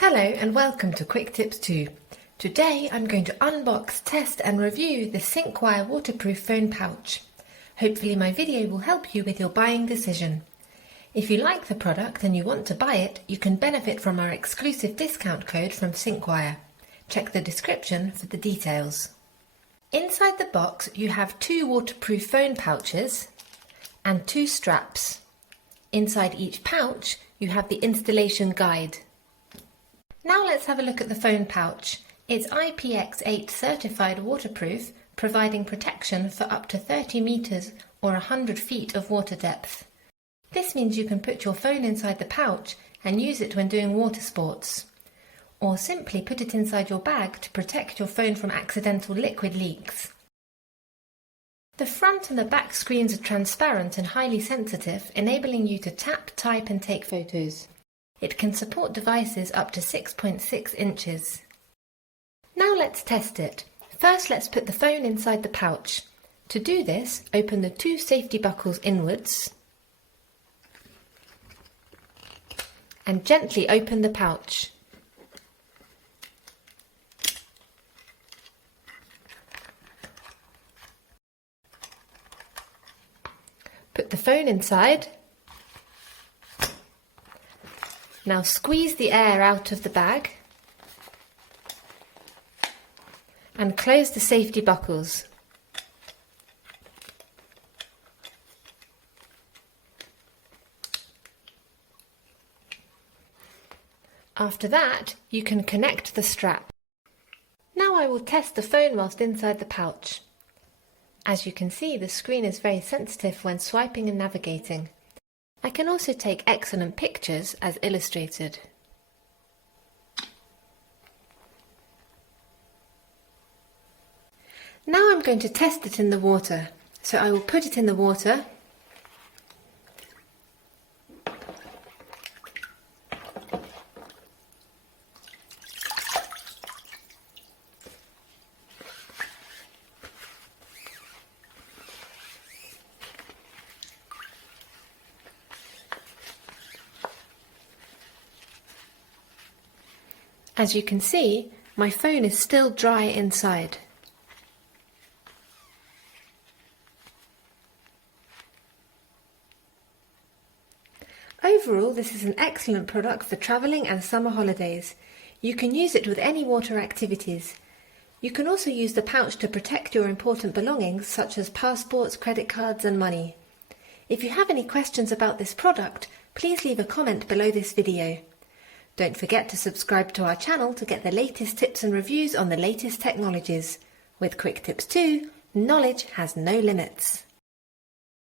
Hello and welcome to Quick Tips 2. Today I'm going to unbox, test and review the Syncwire Waterproof Phone pouch. Hopefully my video will help you with your buying decision. If you like the product and you want to buy it, you can benefit from our exclusive discount code from Syncwire. Check the description for the details. Inside the box you have 2 waterproof phone pouches and 2 straps. Inside each pouch you have the installation guide. Now let's have a look at the phone pouch. It's IPX8 certified waterproof, providing protection for up to 30 meters or 100 feet of water depth. This means you can put your phone inside the pouch and use it when doing water sports. Or simply put it inside your bag to protect your phone from accidental liquid leaks. The front and the back screens are transparent and highly sensitive, enabling you to tap, type and take photos. It can support devices up to 6.6 inches. Now let's test it. First let's put the phone inside the pouch. To do this, open the 2 safety buckles inwards and gently open the pouch. Put the phone inside. Now squeeze the air out of the bag and close the safety buckles. After that, you can connect the strap. Now I will test the phone whilst inside the pouch. As you can see, the screen is very sensitive when swiping and navigating. I can also take excellent pictures as illustrated. Now I'm going to test it in the water. So I will put it in the water . As you can see, my phone is still dry inside. Overall, this is an excellent product for travelling and summer holidays. You can use it with any water activities. You can also use the pouch to protect your important belongings such as passports, credit cards and money. If you have any questions about this product, please leave a comment below this video. Don't forget to subscribe to our channel to get the latest tips and reviews on the latest technologies. With Quick Tips 2, knowledge has no limits.